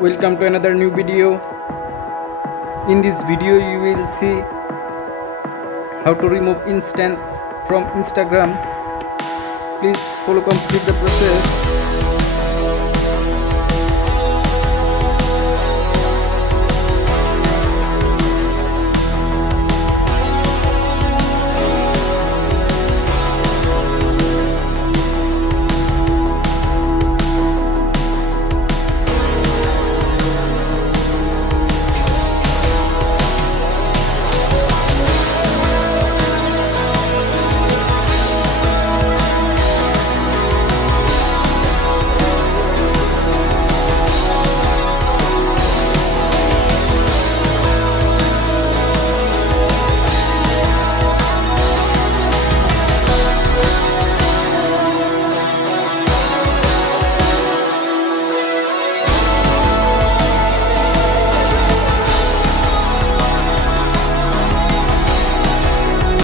Welcome to another new video. In this video you will see how to remove instance from Instagram. Please follow complete the process.